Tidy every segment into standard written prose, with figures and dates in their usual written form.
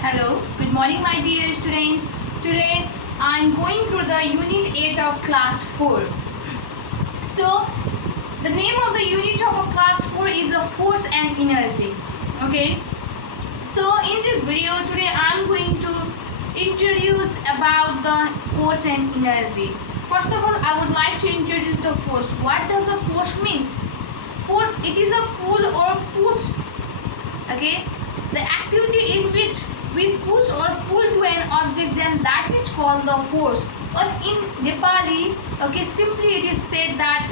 Hello, good morning my dear students. Today I am going through the unit 8 of class 4. So the name of the unit of a class 4 is a force and inertia. Okay. So in this video today I am going to introduce about the force and inertia. First of all, I would like to introduce the force. What does a force means? Force, it is a pull or push. Okay. The activity in which we push or pull to an object, then that is called the force. Or in Nepali, okay, simply it is said that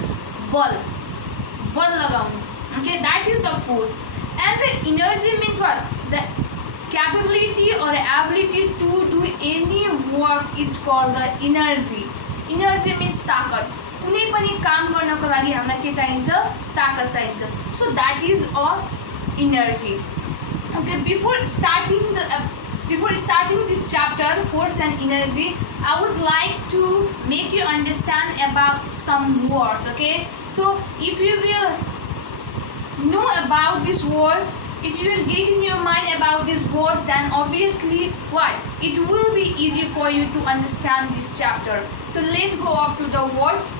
ball lagaunu. Okay, that is the force. And the inertia means what? The capability or ability to do any work is called the inertia. Inertia means ताकत. कुनै पनि काम गर्नको लागि हामीलाई के चाहिन्छ? ताकत चाहिन्छ. So that is a inertia. Okay, before starting this chapter, force and inertia, I would like to make you understand about some words. Okay, so if you will know about these words, if you will get in your mind about these words, then obviously what? It will be easy for you to understand this chapter. So let's go up to the words.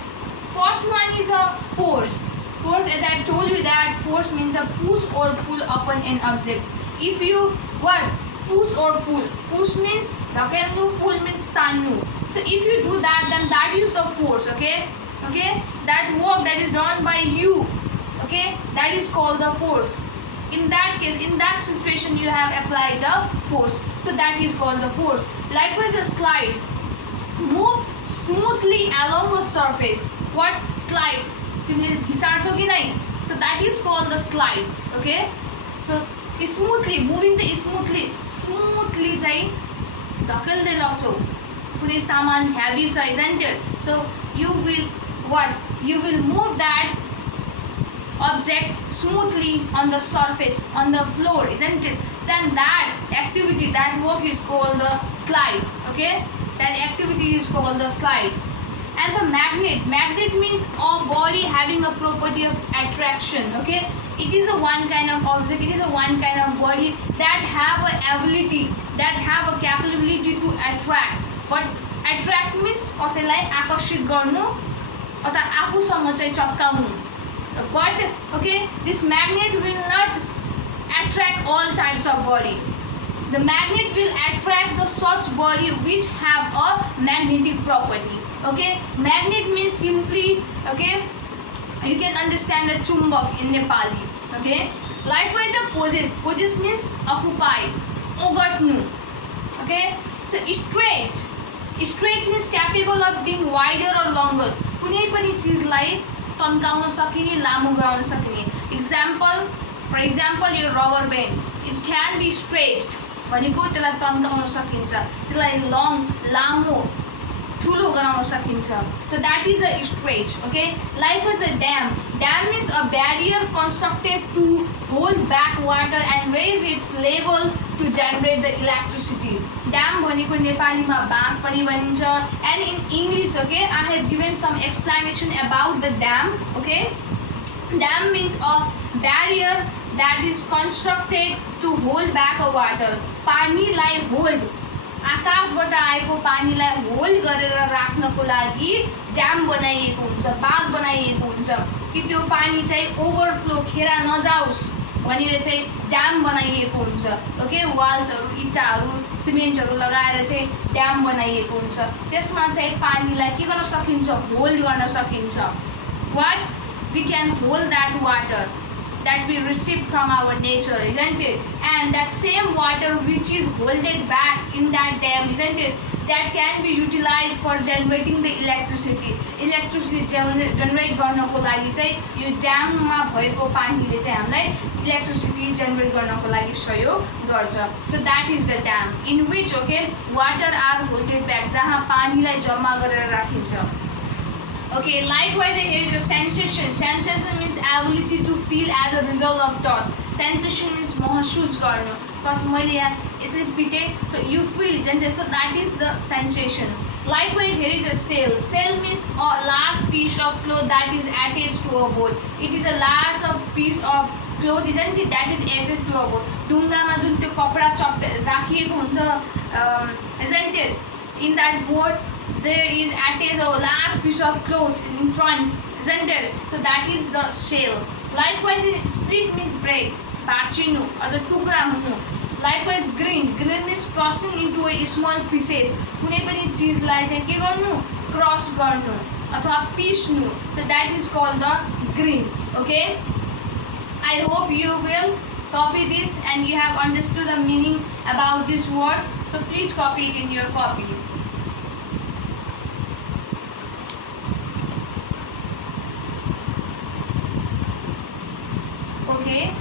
First one is a force. Force, as I told you that force means a push or pull upon an object. If you what? Push or pull. Push means dhakelnu, pull means tannu. So if you do that, then that is the force. Okay, that work that is done by you, okay, that is called the force. In that case, in that situation, you have applied the force. So that is called the force. Likewise, the slides move smoothly along a surface. What? Slide. So that is called the slide. Okay, so smoothly, moving the smoothly चाहिँ धकेल्दै लग्छौ कुनै सामान heavy छ, isn't it? So you will what? You will move that object smoothly on the surface, on the floor, isn't it? Then that activity, that work is called the slide. Okay, that activity is called the slide. And the magnet means a body having a property of attraction. Okay, it is a one kind of object, it is a one kind of body that have a ability, that have a capability to attract. But attract means कसैलाई आकर्षित गर्नु अथवा आफूसँग चाहिँ चप्काउनु. But okay, this magnet will not attract all types of body. The magnet will attract the such body which have a magnetic property. Okay, magnet means simply, okay, you can understand the chumbak in Nepali. Okay, likewise the poses means occupy, ogatnu. Okay, so stretch means capable of being wider or longer. कुनै पनि चीजलाई तन्काउन सकिने, लामो गराउन सकिने. For example, your rubber band, it can be stretched. भनेको त्यसलाई तन्काउन सकिन्छ, त्यसलाई लामो ठुलो गराउन सकिन्छ. So that is a stretch. Okay, likewise a dam means a barrier constructed to hold back water and raise its level to generate the electricity. Dam भनेको नेपालीमा बाँध पनि भनिन्छ. And in English, okay, I have given some explanation about the dam. Okay, dam means a barrier that is constructed to hold back a water. पानीलाई hold, आकाशबाट आएको पानीलाई hold गरेर राख्नको लागि ड्याम बनाइएको हुन्छ, बाँध बनाइएको हुन्छ कि त्यो पानी चाहिँ ओभरफ्लो खेरा नजाओस् भनेर चाहिँ ड्याम बनाइएको हुन्छ. ओके, वाल्सहरू, इँटाहरू, सिमेन्टहरू लगाएर चाहिँ ड्याम बनाइएको हुन्छ. त्यसमा चाहिँ पानीलाई के गर्न सकिन्छ? होल्ड गर्न सकिन्छ. What? We can hold that water that we receive from our nature, isn't it? And that same water which is holded back in that dam, isn't it? That can be utilized for generating the electricity. Electricity generate गर्नको लागि चाहिँ यो ड्याममा भएको पानीले चाहिँ हामीलाई electricity generate गर्नको लागि सहयोग गर्छ. So that is the dam in which, okay, water are holded back, जहाँ पानीलाई जम्मा गरेर राखिन्छ. Okay, likewise here is a sensation. Sensation means ability to feel as a result of thoughts. Sensation means महसुस गर्नु. Cause मैले यहाँ यसरी पिटे, so you feel, so that is the sensation. Likewise here is a sail. Sail means a large piece of cloth that is attached to a boat. It is a large piece of cloth, isn't it, that is attached to a boat. ढुङ्गामा जुन त्यो कपडा राखिएको हुन्छ, isn't it? In that boat there is attached a large piece of cloth in front, isn't it? So that is the sail. Likewise in split means break, भाँचिनु अथवा टुक्रा हुनु. Likewise green means crossing into a small pieces. कुनै पनि चीजलाई चाहिँ के गर्नु, cross गर्नु अथवा पिस्नु. So that is called the green. Okay, I hope you will copy this and you have understood the meaning about these words. So please copy it in your copy. Okay,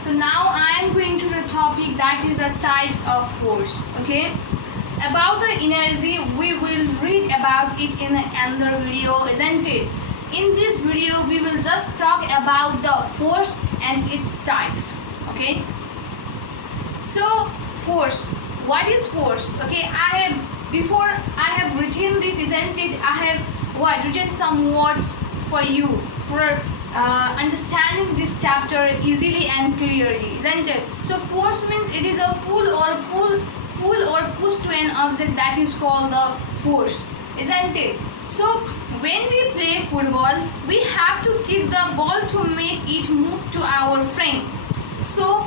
so now I am going to the topic that is the types of force. Okay, about the energy we will read about it in another video, isn't it? In this video we will just talk about the force and its types. Okay, so force, what is force? Okay, before I have written this, isn't it, I have written some words for you for understanding this chapter easily and clearly, isn't it? So force means it is a pull or push to an object, that is called the force, isn't it? So when we play football, we have to kick the ball to make it move to our frame. So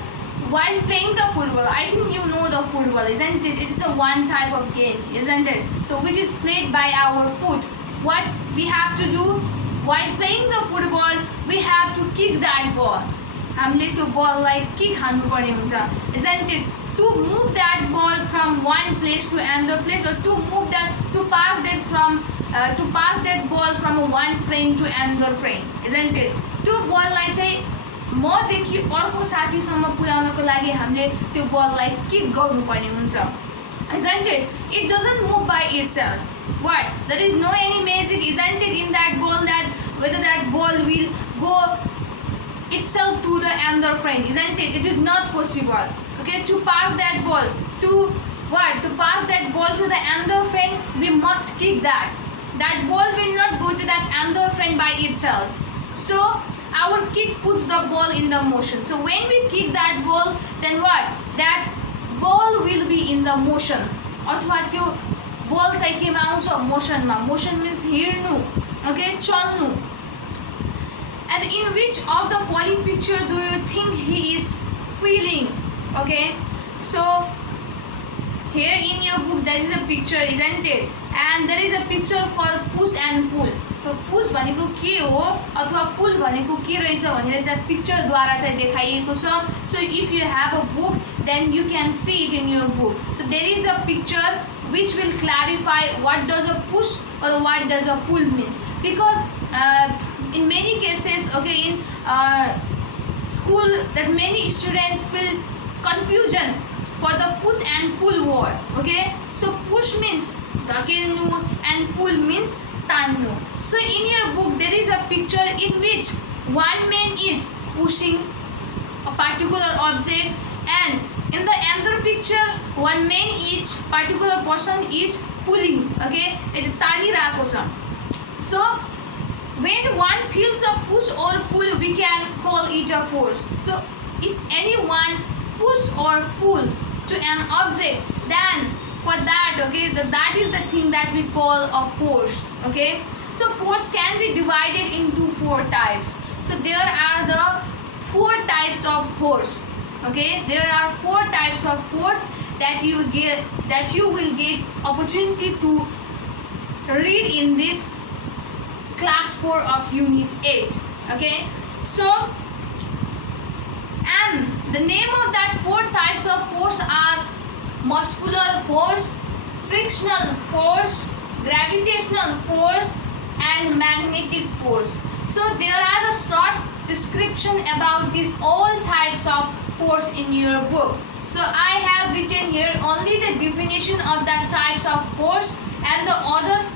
while playing the football, I think you know the football, isn't it? It's a one type of game, isn't it? So which is played by our foot. What we have to do while playing the football, we have to kick that ball. हामीले त्यो बललाई kick हान्नुपर्ने हुन्छ, isn't it? To move that ball from one place to another place, or to pass that ball from one frame to another frame, isn't it? त्यो बललाई चाहिँ मदेखि अर्को साथीसम्म पुर्याउनको लागि हामीले त्यो बललाई kick गर्नुपर्ने हुन्छ, isn't it? It doesn't move by itself. What? There is no any magic, isn't it, in that ball, that whether that ball will go itself to the another frame, isn't it? It is not possible. Okay, to pass that ball to the another frame, we must kick that. That ball will not go to that another frame by itself. So our kick puts the ball in the motion. So when we kick that ball, then what? That ball will be in the motion. अथवा त्यो बल चाहिँ केमा आउँछ, मोसनमा. Motion means हिँड्नु, okay, चल्नु. And in which of the following picture do you think he is feeling? Okay, so here in your book there is a picture, isn't it? And there is a picture for push and pull. So push भनेको के हो अथवा pull भनेको के रहेछ भनेर चाहिँ picture द्वारा चाहिँ देखाइएको छ. So if you have a book, then you can see it in your book. So there is a picture which will clarify what does a push or what does a pull means. Because in many cases, okay, in school, that many students feel confusion for the push and pull word. Okay, so push means dhakelnu and pull means tannu. So in your book there is a picture in which one man is pushing a particular object, and in the another picture one man, each particular person is pulling. Okay, it talirako cha. So when one feels a push or pull, we can call it a force. So if anyone push or pull to an object, then for that, okay, that is the thing that we call a force. Okay, so force can be divided into 4 types. So there are the 4 types of force. Okay, there are 4 types of force that you will get opportunity to read in this class 4 of unit 8. Okay, so and the name of that 4 types of force are muscular force, frictional force, gravitational force, and magnetic force. So there are the short description about these all types of force in your book. So I have written here only the definition of the types of force and the others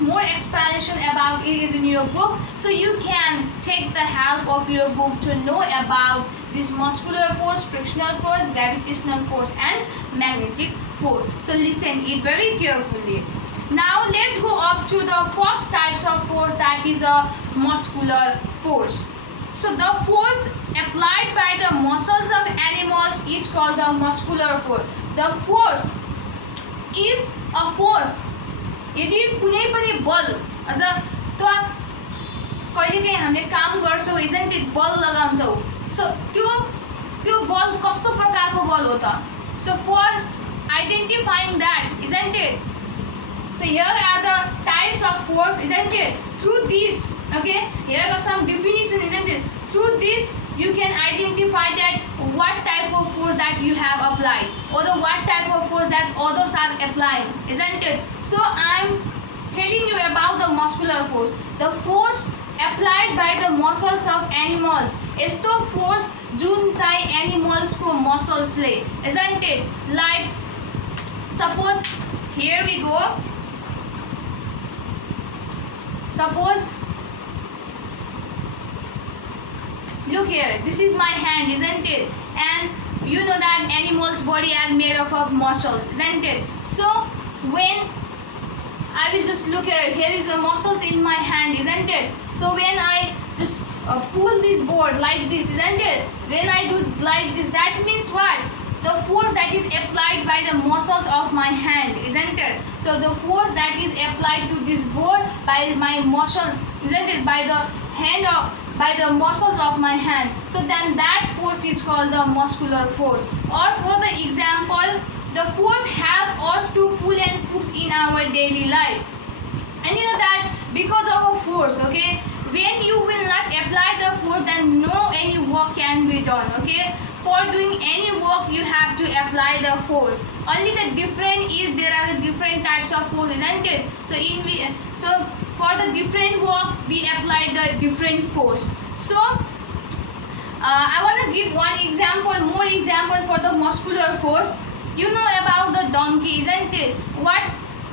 more explanation about it is in your book, so you can take the help of your book to know about this muscular force, frictional force, gravitational force and magnetic force. So listen it very carefully. Now let's go up to the first types of force, that is a muscular force. So the force applied by the muscles of animals is called the muscular force. The force, if a force, यदि कुनै पनि बल अझ त कहिलेकाहीँ हामीले काम गर्छौँ, isn't it, बल लगाउँछौँ, सो त्यो बल कस्तो प्रकारको बल हो त, so for identifying that, isn't it, so here are the types of force, isn't it, through this, okay, here are some definition, isn't it, through this you can identify that what type of force that you have applied or what type of force that others are applying, isn't it. So I'm telling you about the muscular force, the force applied by the muscles of animals. यस्तो force जुन चाहिँ animals को muscles ले, isn't it, like suppose here we go, suppose look here, this is my hand, isn't it, and you know that animals body are made up of muscles, isn't it, so when I will just look here is the muscles in my hand, isn't it, so when I just pull this board like this, isn't it, when I do like this, that means what, the force that is applied by the muscles of my hand, isn't it, so the force that is applied to this board by my muscles, isn't it, by the hand of, by the muscles of my hand, so then that force is called the muscular force. Or for the example, the force help us to pull and push in our daily life, and you know that because of a force, okay, when you will not apply the force, then no any work can be done, okay, for doing any work you have to apply the force, only the different is there are the different types of force, isn't it, so for the different work we apply the different force. So I want to give one example, more example for the muscular force. You know about the donkey, isn't it, what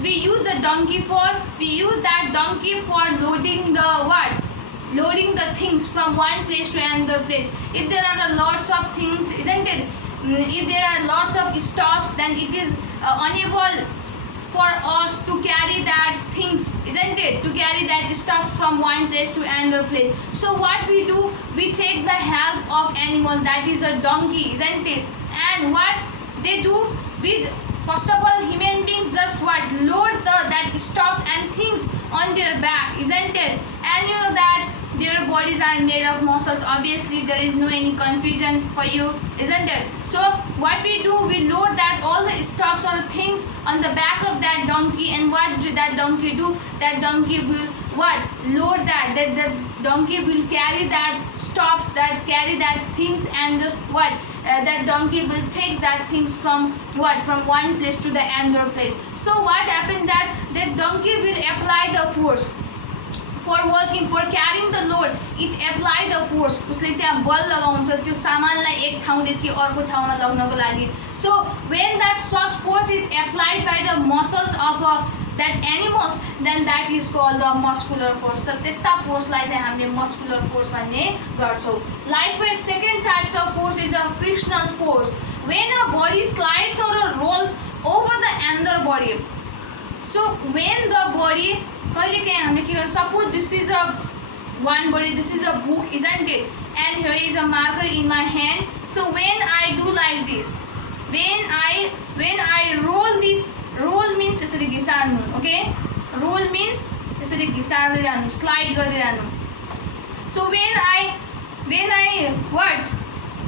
we use the donkey for, we use that donkey for loading the what, loading the things from one place to another place. If there are lots of things, isn't it, if there are lots of stuffs, then it is unable for us to carry that things, isn't it, to carry that stuff from one place to another place. So what we do, we take the help of animal, that is a donkey, isn't it, and what they do, we first of all human beings just what, load that stuffs and things on their back, isn't it, and you know that their bodies are made of muscles, obviously there is no any confusion for you, isn't it, so what we do, we load that all the stuffs or things on the back of that donkey, and what do that donkey do, that donkey will what, load that the donkey will carry that stuffs, that carry that things, and just what, that donkey will take that things from what, from one place to the another place. So what happens that the donkey will apply the force for working, for carrying the load, it apply the force, उसले त्यहाँ बल लगाउँछ त्यो सामानलाई एक ठाउँदेखि अर्को ठाउँमा लग्नको लागि. So when that such force is applied by the muscles of that animals, then that is called the muscular force. So त्यस्ता फोर्सलाई चाहिँ हामीले muscular force भन्ने गर्छौं. Likewise, second types of force is a frictional force. When a body slides or rolls over the another body. So when the body, suppose this is a one body, this is a book, isn't it, and here is a marker in my hand. So when I do like this, when I roll this, roll means यसरी घिसार्नु, okay, roll means यसरी घिसार्दै जानु, slide गर्दै जानु. So when I what,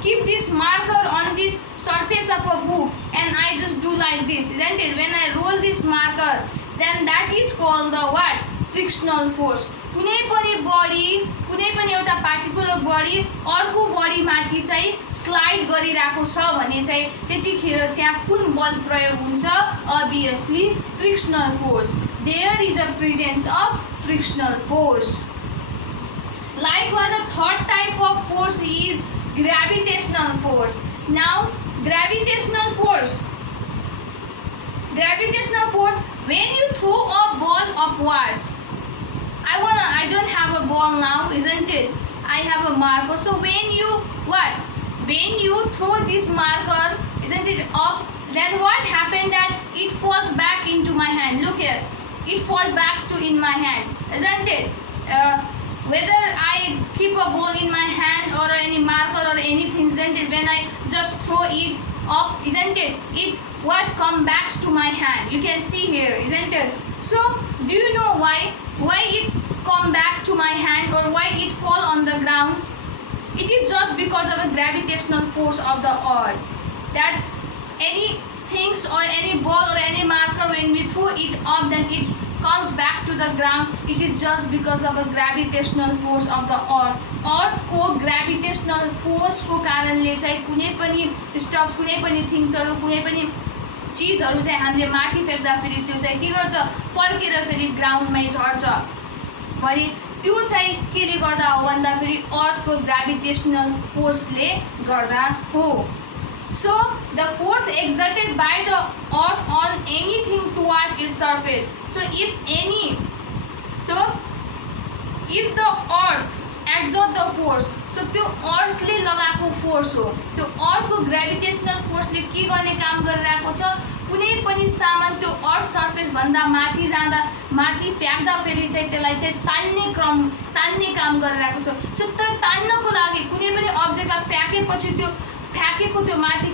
keep this marker on this surface of a book and I just do like this, isn't it, when I roll this marker, then that is called the what, frictional force. कुनै पनि बडी, कुनै पनि एउटा particular बडी अर्को बडी माथि चाहिँ slide गरिरहेको छ भने चाहिँ त्यतिखेर त्यहाँ कुन बल प्रयोग हुन्छ, obviously frictional force. There is a presence of frictional force. Likewise, the third type of force is gravitational force. Now gravitational force, Gravitational force when you throw a ball upwards. I don't have a ball now, isn't it? I have a marker. So when you what? When you throw this marker, isn't it, up, then what happened that it falls back into my hand. Look here. It falls back to in my hand, isn't it? Whether I keep a ball in my hand or any marker or anything, isn't it? When I just throw it up, isn't it? It what come back to my hand. You can see here, isn't it? So do you know why it come back to my hand or why it fall on the ground? It is just because of a gravitational force of the earth. That any things or any ball or any marker, when we throw it up, then it comes back to the ground. It is just because of a gravitational force of the earth. Earth को gravitational force को कारणले चाहिँ कुनै पनि stuff, कुनै पनि थिङ्सहरू, कुनै पनि चिजहरू चाहिँ हामीले माथि फ्याँक्दाखेरि त्यो चाहिँ के गर्छ, फर्केर फेरि ग्राउन्डमै झर्छ। भने त्यो चाहिँ केले गर्दा हो भन्दाखेरि अर्थको ग्राभिटेशनल फोर्सले गर्दा हो। So the force exerted by the earth on anything towards its surface. So if the earth exert the force, so त्यो अर्थले लगाएको फोर्स हो। त्यो अर्थको ग्राभिटेशनल फोर्सले के गर्ने काम गरिरहेको छ, कुनै पनि सामान त्यो अर्थ सर्फेस भन्दा माथि जाँदा, माथि फ्याँक्दा फेरि चाहिँ त्यसलाई चाहिँ तान्ने काम गरिरहेको छ। सो त्यो तान्नको लागि कुनै पनि अब्जेक्टलाई फ्याँकेपछि त्यो फ्याँकेको त्यो माथि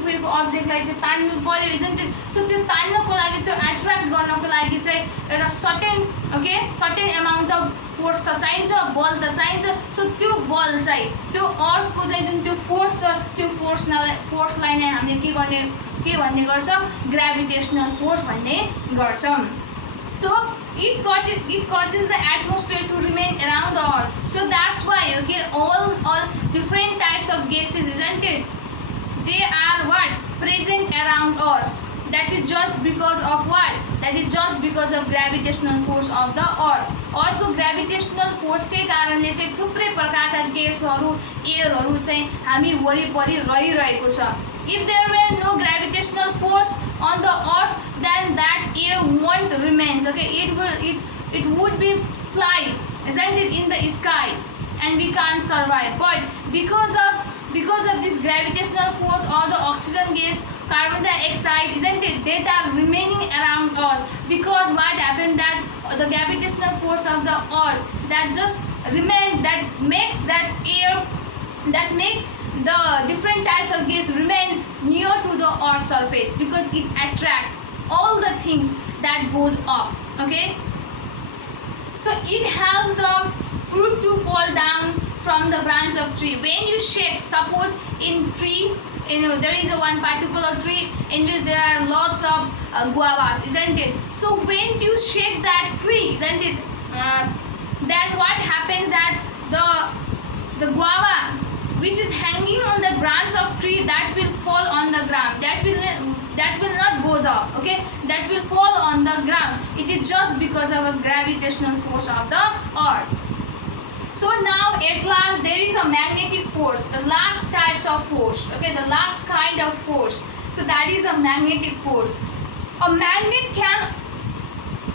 पुगेको अब्जेक्टलाई त्यो तान्नु पर्यो, इजन्ट इट? सो त्यो तान्नको लागि, त्यो एट्र्याक्ट गर्नको लागि चाहिँ एउटा सर्टेन एमाउन्ट अफ फोर्स त चाहिन्छ, बल त चाहिन्छ। सो त्यो बल चाहिँ त्यो अर्थको चाहिँ जुन त्यो फोर्स छ, त्यो फोर्सलाई नै हामीले के भन्ने गर्छौँ, ग्राभिटेशनल फोर्स भन्ने गर्छौँ। So it causes the atmosphere to remain around the earth. So that's why, okay, all different types of gases, isn't it? They are what? Present around us. That is just because of what? That is just because of gravitational force of the earth. Earth को gravitational force के कारणले चाहिँ थुप्रै प्रकारका ग्यासहरू, एयरहरू चाहिँ हामी वरिपरि रहिरहेको छ। If there were no gravitational force on the earth, then that air won't remain. Okay, it would be fly, isn't it, in the sky, and we can't survive. But because of this gravitational force or the oxygen gas, carbon dioxide, isn't it, that are remaining around us. Because what happened that the gravitational force of the earth that just remain, that makes that air, that makes the different types of gas remains near to the earth surface, because it attracts all the things that goes up. Okay, so it helps the fruit to fall down from the branch of tree. When you shake, suppose in tree, there is a one particular tree in which there are lots of guavas, isn't it? So when you shake that tree, isn't it, then what happens that the guava which is hanging on the branch of tree, that will fall on the ground. That will not goes up. Okay, that will fall on the ground. It is just because of a gravitational force of the earth. So now at last there is a magnetic force, the last types of force. Okay, the last kind of force. So that is a magnetic force. A magnet can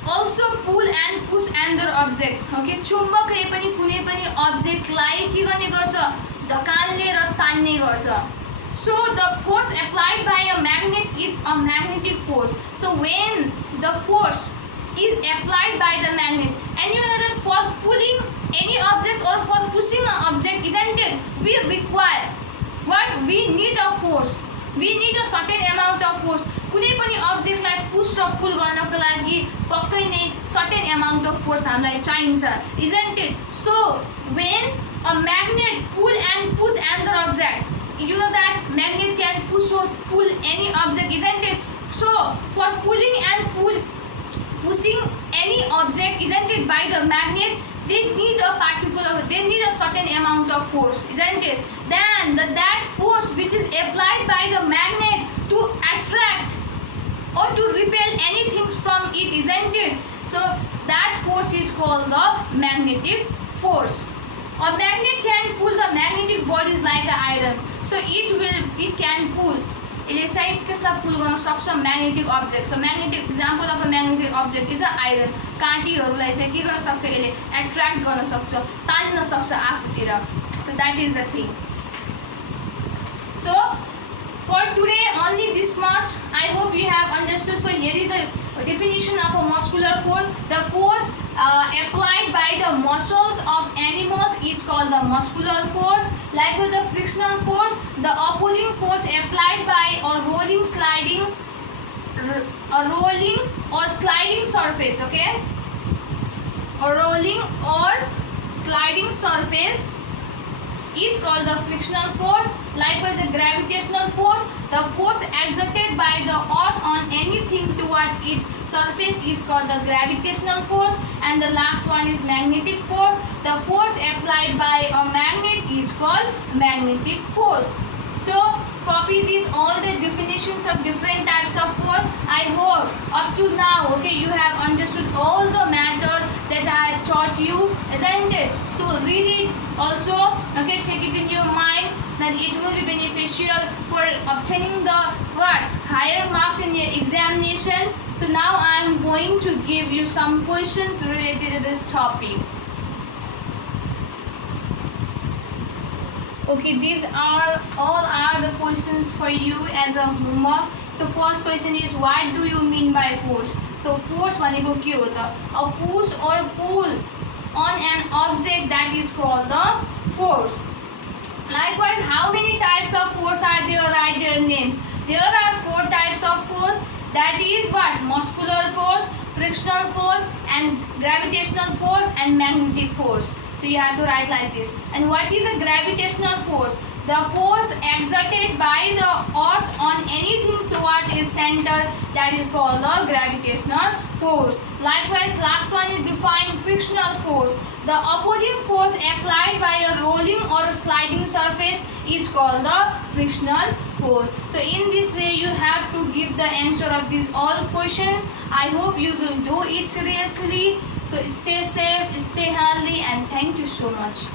also pull and push another object. Okay, चुम्बकले पनि कुनै पनि अब्जेक्टलाई के गर्ने गर्छ, धकाल्ने र तान्ने गर्छ. So the force applied by a magnet is a magnetic force. So when the force is applied by the magnet, and you know that for pulling any object or for pushing an object, isn't it, we require what? We need a force. We need a certain amount of force. कुनै पनि अब्जेक्टलाई push र पुल गर्नको लागि पक्कै नै certain amount of force हामीलाई चाहिन्छ, isn't it? So when a magnet pull and push another object, you know that magnet can push or pull any object, isn't it? So for pulling and pushing any object, isn't it, by the magnet, they need a certain amount of force, isn't it? Then that force which is applied by the magnet to attract or to repel anything from it, isn't it? So that force is called the magnetic force. A magnet can pull the magnetic bodies like iron. So it can pull यसले चाहिँ कसलाई pull गर्न सक्छ magnetic object so magnetic example of a magnetic object is a iron काँटीहरूलाई चाहिँ के गर्न सक्छ यसले एट्र्याक्ट गर्न सक्छ तान्न सक्छ आफूतिर so that is the thing so for today only this much. I hope you have understood. So here is the definition of a muscular force. The force applied by the muscles of animals is called the muscular force. Likewise the frictional force, the opposing force applied by a rolling or sliding surface, okay, a rolling or sliding surface is called the frictional force. Likewise the gravitational force, the force exerted by the earth on anything towards its surface is called the gravitational force. And the last one is magnetic force, the force applied by a magnet is called magnetic force. So copy these all the definitions of different types of force. I hope up to now, okay, you have understood all the matter that I have taught you, isn't it? So read it also, okay, take it in your mind that it will be beneficial for obtaining the higher marks in your examination. So now I am going to give you some questions related to this topic. Okay, these are all the questions for you as a homework. So first question is, what do you mean by force? So force भनेको के हो त? A push or pull on an object, that is called the force. Likewise, how many types of force are there? Write their names. There are 4 types of force, that is what? Muscular force, frictional force, and gravitational force, and magnetic force. So you have to write like this. And what is a gravitational force? The force exerted by the earth on anything towards its center, that is called the gravitational force. Likewise, last one is define frictional force. The opposing force applied by a rolling or a sliding surface is called the frictional force. So in this way you have to give the answer of these all questions. I hope you will do it seriously. So stay safe, stay healthy, and thank you so much.